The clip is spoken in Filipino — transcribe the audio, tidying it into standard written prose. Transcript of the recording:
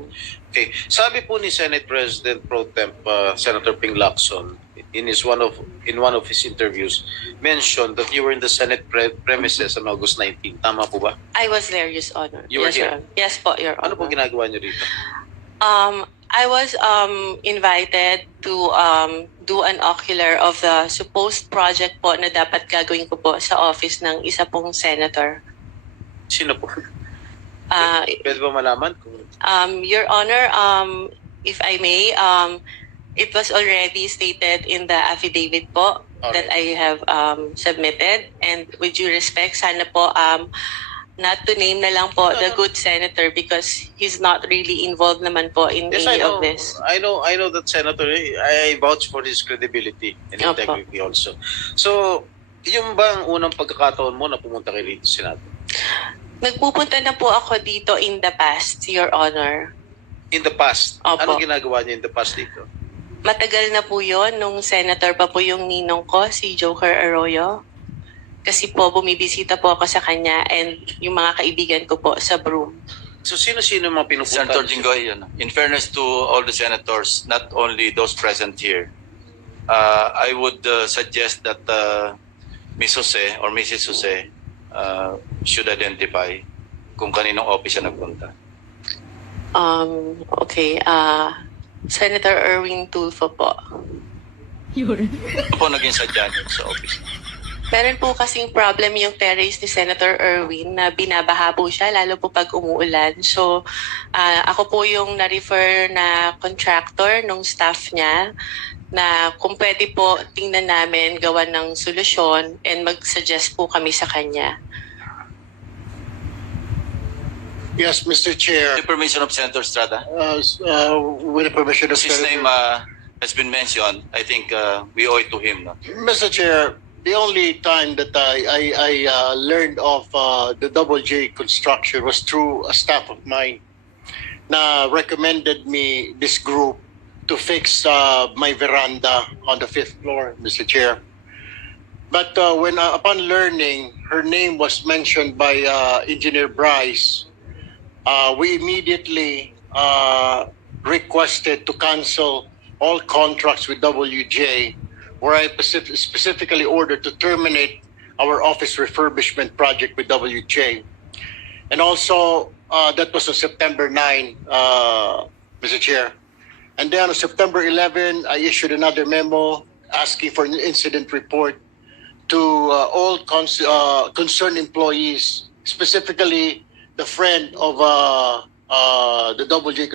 Okay. Sabi po ni Senate President Pro Temp Senator Ping Lacson in one of his interviews mentioned that you were in the Senate premises on August 19. Tama po ba? I was there, Your Honor. You were yes, here? Your Honor. Yes po, Your Ano Honor. po ginagawa niyo dito? I was invited to do an ocular of the supposed project po na dapat gagawin ko po sa office ng isa pong senator. Sino po? Pwede ba malaman kung... Your Honor, if I may, it was already stated in the affidavit po that I have submitted. And with due respect, sana po not to name na lang po the good senator because he's not really involved naman po in any of this. I know that Senator, I vouch for his credibility and integrity also. So, yung bang unang pagkakataon mo na pumunta kay dito sa Senado? Nagpupunta na po ako dito in the past, Your Honor. In the past? Opo. Anong ginagawa niya in the past dito? Matagal na po yon nung senator pa po yung ninong ko, si Joker Arroyo. Kasi po bumibisita po ako sa kanya and yung mga kaibigan ko po sa Broome. So sino-sino mga pinupunta? Senator Jinggoy, in fairness to all the senators, not only those present here, I would suggest that Ms. Jose or Mrs. Jose should identify kung kaninong office siya nagpunta. Okay. Senator Erwin Tulfo po. Ano po naging sadya niyo sa office? Meron po kasing problem yung terrace ni Senator Erwin na binabaha po siya lalo po pag umuulan. So ako po yung na-refer na contractor nung staff niya na kung pwede po tingnan namin gawa ng solusyon and mag-suggest po kami sa kanya. Yes, Mr. Chair. With the permission of Senator Estrada, With the permission of his Senator. name has been mentioned. I think we owe it to him. No? Mr. Chair, the only time that I learned of the Double J construction was through a staff of mine na recommended me this group to fix my veranda on the 5th floor, Mr. Chair. But when upon learning her name was mentioned by Engineer Bryce, we immediately requested to cancel all contracts with WJ, where I specifically ordered to terminate our office refurbishment project with WJ. And also, that was on September 9, Mr. Chair. And then on September 11, I issued another memo asking for an incident report to all concerned employees, specifically the friend of the WJ